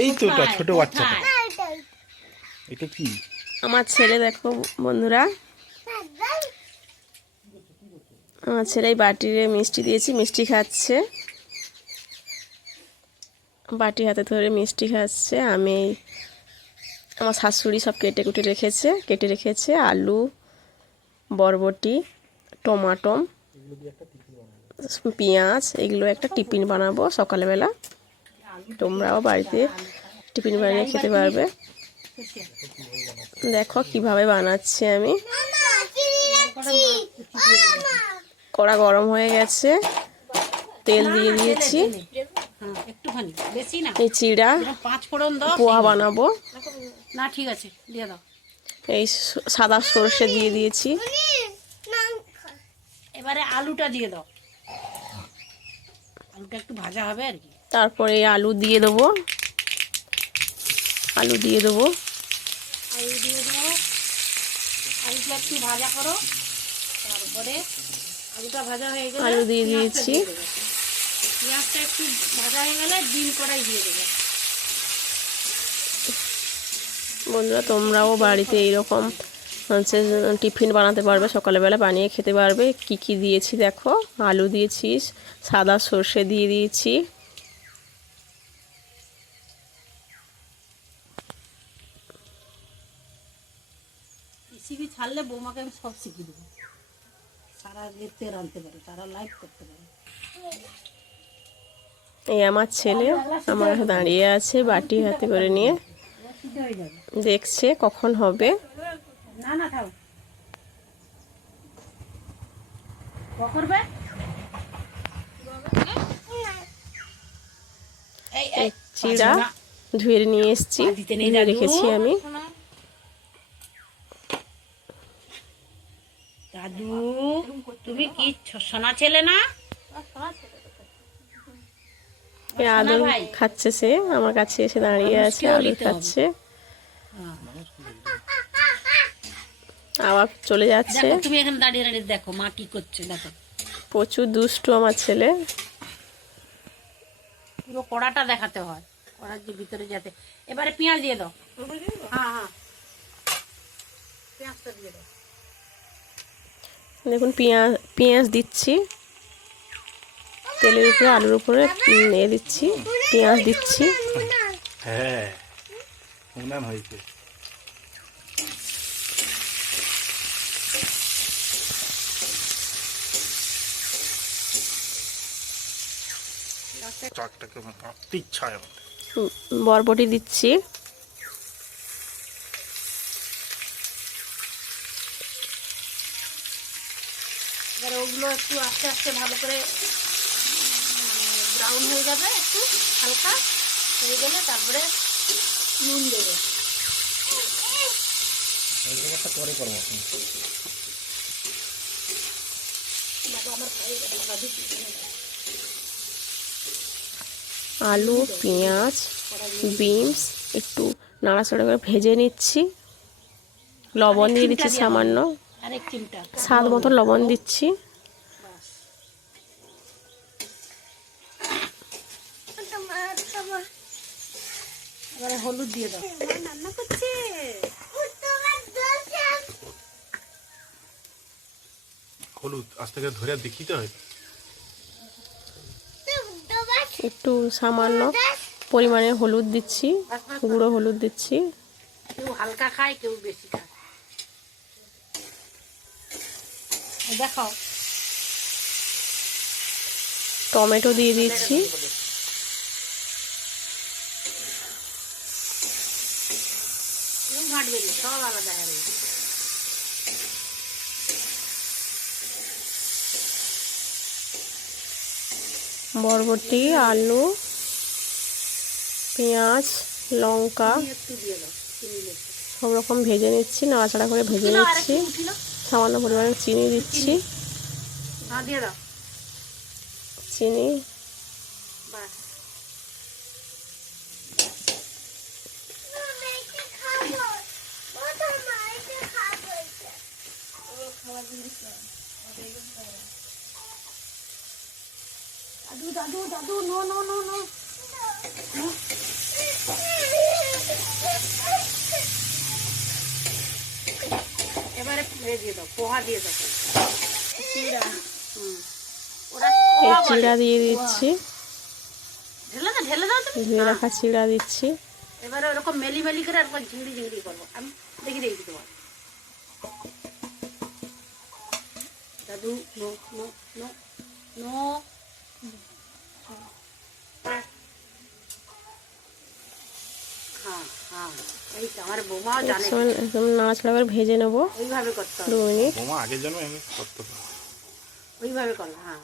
এই তো ওটা ছোট বাচ্চাটা। এটা কি? আমার ছেলে দেখো বন্ধুরা। আমার ছেলে বাটিরে মিষ্টি দিয়েছি মিষ্টি খাচ্ছে। বাটি হাতে ধরে মিষ্টি খাচ্ছে। আমি আমার শাশুড়ি সব কেটে কুটে রেখেছে কেটে রেখেছে আলু বরবটি টমাটম পেঁয়াজ এগুলো একটা টিফিন বানাবো সকালবেলা। তোমরাও বাড়িতে টিফিন বানিয়ে খেতে পারবে। দেখো কীভাবে বানাচ্ছি আমি। কড়া গরম হয়ে গেছে। তেল দিয়ে দিয়েছি। এই চিড়া পাঁচ ফোড়ন দাও পোহা বানাবো। না ঠিক আছে দিয়ে দাও। এই সাদা সর্ষে দিয়ে দিয়েছি। এবারে আলুটা দিয়ে দাও। আলুটা একটু ভাজা হবে আর কি। তারপরে আলু দিয়ে দেবো। আলু দিয়ে দেবো। আলু দিয়ে দাও আলুটা একটু ভাজা করো। তারপরে আলুটা ভাজা হয়ে গেলে আলু দিয়ে দিয়েছি। দিয়ে পেঁয়াজটা একটু ভাজা হয়ে গেলে ডিম কড়াই দিয়ে দেবে। বন্ধুরা তোমরাও বাড়িতে এইরকম হচ্ছে টিফিন বানাতে পারবে সকালবেলা বানিয়ে খেতে পারবে। কি কি দিয়েছি দেখো? আলু দিয়েছি সাদা সর্ষে দিয়ে দিয়েছি। ছাড়লে বৌমাকে আমি সব শিখিয়ে দেবো। সারা দেখতে রাঁধতে পারে সারা লাইভ করতে পারে। এই আমার ছেলে আমার দাঁড়িয়ে আছে বাটি হাতে করে নিয়ে। দেখছে কখন হবে। না না থাও ক করবে? এই এই চিড়া ধুয়ে নিয়ে এসেছি। রেখেছি আমি দাদু তুমি কি সোনা ছেলে না? আদর খাচ্ছে সে আমার কাছে এসে দাঁড়িয়ে আছে আদর খাচ্ছে। আবার চলে যাচ্ছে। তুমি এখানে দাঁড়িয়ে দাঁড়িয়ে দেখো মা কি করছে দেখো। প্রচুর দুষ্টু আমার ছেলে। পুরো কড়াটা দেখাতে হয় কড়ার যে ভিতরে যাতে এবারে পেঁয়াজ দিয়ে দাও। হ্যাঁ হ্যাঁ। পেঁয়াজটা দিয়ে দাও। দেখুন পেঁয়াজ পেঁয়াজ দিচ্ছি। তেলের উপরে আলুর উপরে এ দিচ্ছি পেঁয়াজ দিচ্ছি। হ্যাঁ হয়েছে। উম, বরবটি দিচ্ছি। এবারে ওগুলো একটু আস্তে আস্তে ভালো করে ব্রাউন হয়ে যাবে একটু হালকা হয়ে গেলে তারপরে নুন দেবে। আলু পেঁয়াজ বিনস একটু নাড়াচাড়া করে ভেজে নিচ্ছি। লবণ দিয়ে দিচ্ছি সামান্য। আরেক চিমটা। স্বাদ মতো লবণ দিচ্ছি। এবারে হলুদ দিয়ে দাও। রান্না করছে? হলুদ আজ থেকে ধরে দেখিতে হয়। একটু সামান্য পরিমাণে হলুদ দিচ্ছি গুঁড়ো হলুদ দিচ্ছি। কেউ হালকা খায় কেউ বেশি খায়। দেখো টমেটো দিয়ে দিচ্ছি। ঘাটবে না সব আলাদা হবে বরবটি আলু পেঁয়াজ লঙ্কা। সব রকম ভেজে নিচ্ছি নাড়াচাড়া করে ভেজে নিচ্ছি। সামান্য পরিমাণে চিনি দিচ্ছি। হ্যাঁ চিনি। বাস দাদু দাদু দাদু ন নো নো নো। এবারে দিয়ে দাও পোহা দিয়ে দাও। চিড়া। হুম। চিড়া দিয়ে দিচ্ছি। ঢেলে দাও ঢেলে দাও ঢেলে রাখা দিচ্ছি। এবারে ওরকম মেলি মেলি করে আর ঝিংড়ি ঝিংড়ি করব। আমি দেখি দেখি তোমার। বৌমাও জানে একদম একদম নাড়াচাড়া করে ভেজে নেব ওইভাবে করতে হবে দু মিনিট বোমা আগের জন্য আমি করতে পারি ওইভাবে করো হ্যাঁ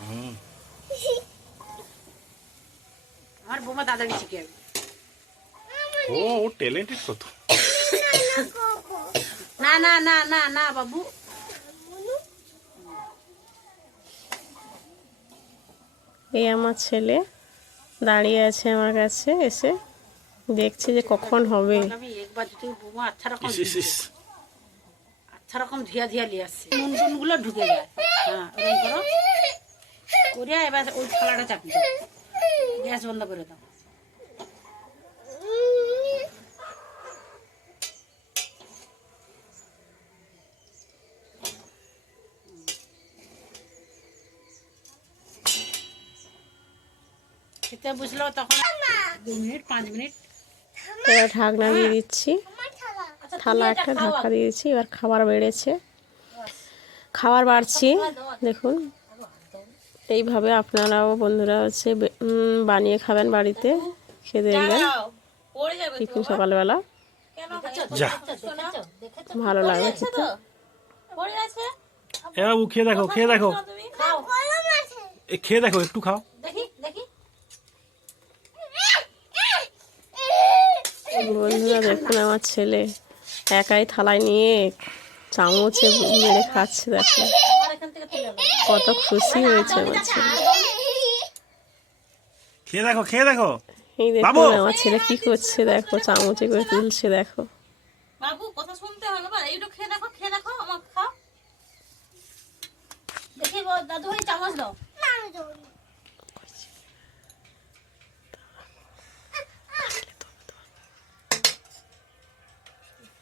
হুম আমার বৌমা দাদাকে শিখে ও ও ট্যালেন্টেড কত না না না না না বাবু। এই আমার ছেলে দাঁড়িয়ে আছে আমার কাছে এসে দেখছে যে কখন হবে। আচ্ছা আচ্ছা রকম ধিয়া ধিয়া নিয়ে আসছে। নুন টুনগুলো ঢুকে যায়। হ্যাঁ ওরকম করো। করিয়া এবার ওই থালাটা চাপি দাও। গ্যাস বন্ধ করে দাও। খেতে বুঝলো তখন দু মিনিট পাঁচ মিনিট। এবার ঢাকনা দিয়ে দিচ্ছি। থালা। একটা ঢাকা দিয়েছি এবার খাবার বেড়েছে। খাবার বাড়ছি দেখুন। এইভাবে আপনারাও বন্ধুরা হচ্ছে বানিয়ে খাবেন বাড়িতে খেয়ে দেখবেন। টিফিন সকালবেলা। ভালো লাগবে খেতে এ বাবু খেয়ে দেখো খেয়ে দেখো। এ খেয়ে দেখো একটু খাও দেখি দেখি বন্ধুরা দেখুন আমার ছেলে। একাই থালায় নিয়ে চামচে মেরে খাচ্ছে দেখো। আমার এখান থেকে তুলে নাও। কত খুশি হয়েছে আমার ছেলে। খেয়ে দেখো খেয়ে দেখো। এই! দেখুন আমার ছেলে কি করছে দেখো চামচে করে তুলছে দেখো। বাবু কথা শুনতে হবে বা এইটু খেয়ে দেখো খেয়ে দেখো আমার খাও। দেখি দাদু ভাই চামচ দাও।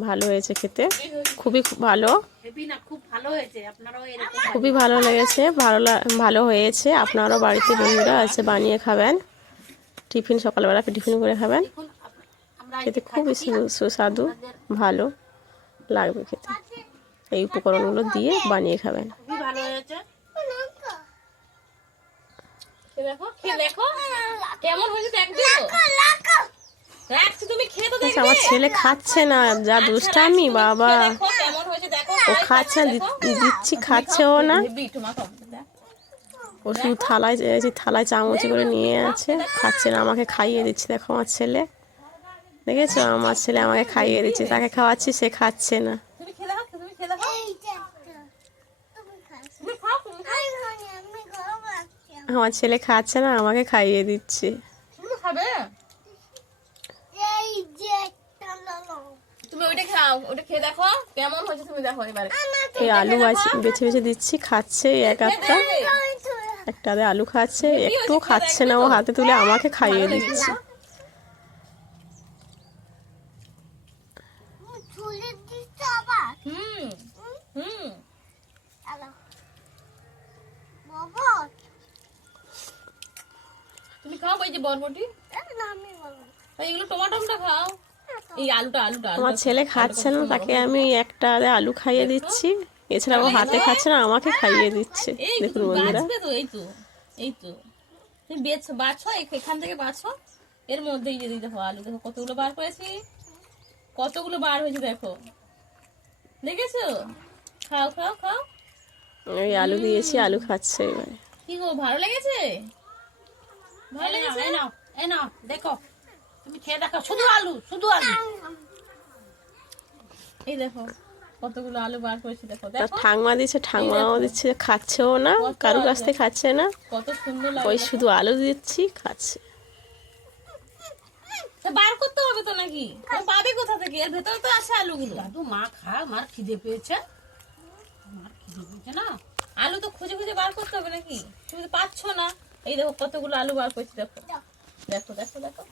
ভালো হয়েছে খেতে। খুবই ভালো। হেভি না খুব ভালো হয়েছে আপনারাও এরকম খুবই ভালো লেগেছে ভালো ভালো হয়েছে। আপনারাও বাড়িতে বন্ধুরা আছে বানিয়ে খাবেন। টিফিন সকালবেলা টিফিন করে খাবেন। খেতে খুবই সু- সুস্বাদু ভালো লাগবে খেতে। এই উপকরণগুলো দিয়ে বানিয়ে খাবেন। ভালো হয়েছে। দেখো দেখো। কেমন হয়েছে আমার ছেলে খাচ্ছে না যা দুষ্টামি বাবা। ও খাচ্ছে না দিচ্ছি খাচ্ছেও না। ও শুধু থালায় যে থালায় চামচ করে নিয়ে আছে খাচ্ছে না আমাকে খাইয়ে দিচ্ছে দেখো আমার ছেলে। দেখেছ? আমার ছেলে আমাকে খাইয়ে দিচ্ছে তাকে খাওয়াচ্ছি সে খাচ্ছে না। তুমি খেয়ে দেখো তুমি খেয়ে দেখো। তুমি খাও তুমি খাও। আমার ছেলে খাচ্ছে না আমাকে খাইয়ে দিচ্ছে তুমি খাবে তুমি ওইটা খেয়ে দেখো। কেমন হয়েছে তুমি দেখো এবারে। এই আলু আছে বেছে বেছে দিচ্ছি খাচ্ছে এক একটা একটা আলু খাচ্ছে একটু খাচ্ছে না ও হাতে তুলে আমাকে খাইয়ে দিচ্ছে হুম হুম তুমি খাও ওই যে বরবটি আর এগুলো টমাটোটা খাও এই আলুটা আলুটা আমার আলুটা ছেলে খাচ্ছে না তাকে আমি একটা আলু খাইয়ে দিচ্ছি। এছাড়া ও হাতে খাচ্ছে না আমাকে খাইয়ে দিচ্ছে। দেখুন বন্ধুরা। তো এই তো এই তো। তুমি বেছ বাছো এখ- এখান থেকে বাছো। এর মধ্যে এই যে এই দেখো আলু দেখো কতগুলো বার করেছি। কতগুলো বার হয়েছে দেখো। দেখেছ? খাও খাও খাও। ওই আলু দিয়েছি আলু খাচ্ছে এবারে। কি গো ভালো লেগেছে? ভালো এই লেগেছে? এই নাও এই নাও দেখো। তুমি খেয়ে দেখো শুধু আলু শুধু আলু। এই দেখো কতগুলো আলু বার করেছি দেখো ঠাংমা দিচ্ছে ঠাংমাও দিচ্ছে খাচ্ছেও না কারু কাছ থেকে খাচ্ছে না। কত সুন্দর লাগে ওই দেখো। শুধু আলু দিচ্ছি খাচ্ছে। তা বার করতে হবে তো নাকি? পাবে কোথা থেকে? এর ভেতরে তো আছে আলুগুলো। দাদু মা খা মার খিদে পেয়েছে। মার খিদে পেয়েছে না? আলু তো খুঁজে খুঁজে বার করতে হবে নাকি? তুমি তো পাচ্ছ না। এই দেখো কতগুলো আলু বার করছি দেখো। দেখো দেখো দেখো।